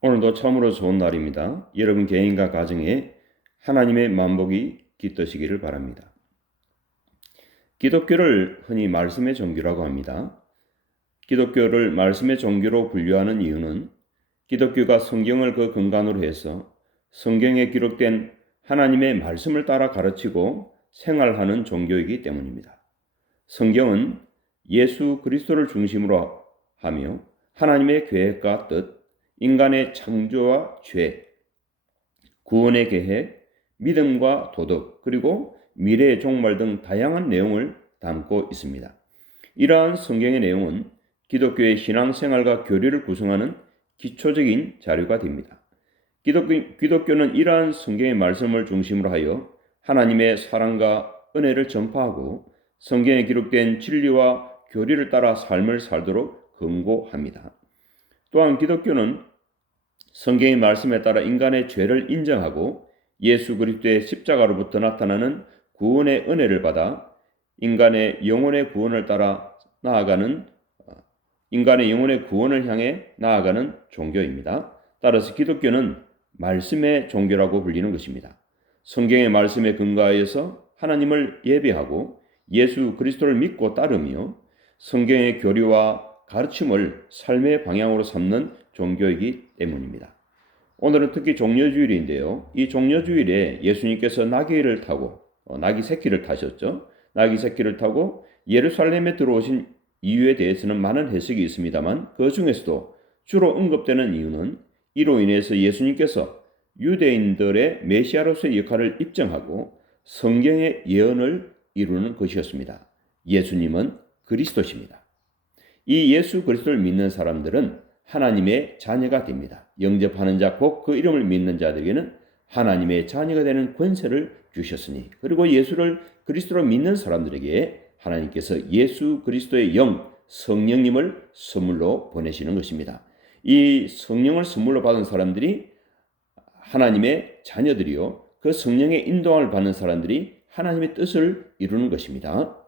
오늘도 참으로 좋은 날입니다. 여러분 개인과 가정에 하나님의 만복이 깃드시기를 바랍니다. 기독교를 흔히 말씀의 종교라고 합니다. 기독교를 말씀의 종교로 분류하는 이유는 기독교가 성경을 그 근간으로 해서 성경에 기록된 하나님의 말씀을 따라 가르치고 생활하는 종교이기 때문입니다. 성경은 예수 그리스도를 중심으로 하며 하나님의 계획과 뜻, 인간의 창조와 죄, 구원의 계획, 믿음과 도덕, 그리고 미래의 종말 등 다양한 내용을 담고 있습니다. 이러한 성경의 내용은 기독교의 신앙생활과 교리를 구성하는 기초적인 자료가 됩니다. 기독교는 이러한 성경의 말씀을 중심으로 하여 하나님의 사랑과 은혜를 전파하고 성경에 기록된 진리와 교리를 따라 삶을 살도록 권고합니다. 또한 기독교는 성경의 말씀에 따라 인간의 죄를 인정하고 예수 그리스도의 십자가로부터 나타나는 구원의 은혜를 받아 인간의 영혼의 구원을 향해 나아가는 종교입니다. 따라서 기독교는 말씀의 종교라고 불리는 것입니다. 성경의 말씀에 근거하여서 하나님을 예배하고 예수 그리스도를 믿고 따르며 성경의 교리와 가르침을 삶의 방향으로 삼는 종교이기 때문입니다. 오늘은 특히 종려주일인데요. 이 종려주일에 예수님께서 나귀 새끼를 타셨죠. 나귀 새끼를 타고 예루살렘에 들어오신 이유에 대해서는 많은 해석이 있습니다만 그 중에서도 주로 언급되는 이유는 이로 인해서 예수님께서 유대인들의 메시아로서의 역할을 입증하고 성경의 예언을 이루는 것이었습니다. 예수님은 그리스도십니다. 이 예수 그리스도를 믿는 사람들은 하나님의 자녀가 됩니다. 영접하는 자, 곧 그 이름을 믿는 자들에게는 하나님의 자녀가 되는 권세를 주셨으니, 그리고 예수를 그리스도로 믿는 사람들에게 하나님께서 예수 그리스도의 영, 성령님을 선물로 보내시는 것입니다. 이 성령을 선물로 받은 사람들이 하나님의 자녀들이요, 그 성령의 인도함을 받는 사람들이 하나님의 뜻을 이루는 것입니다.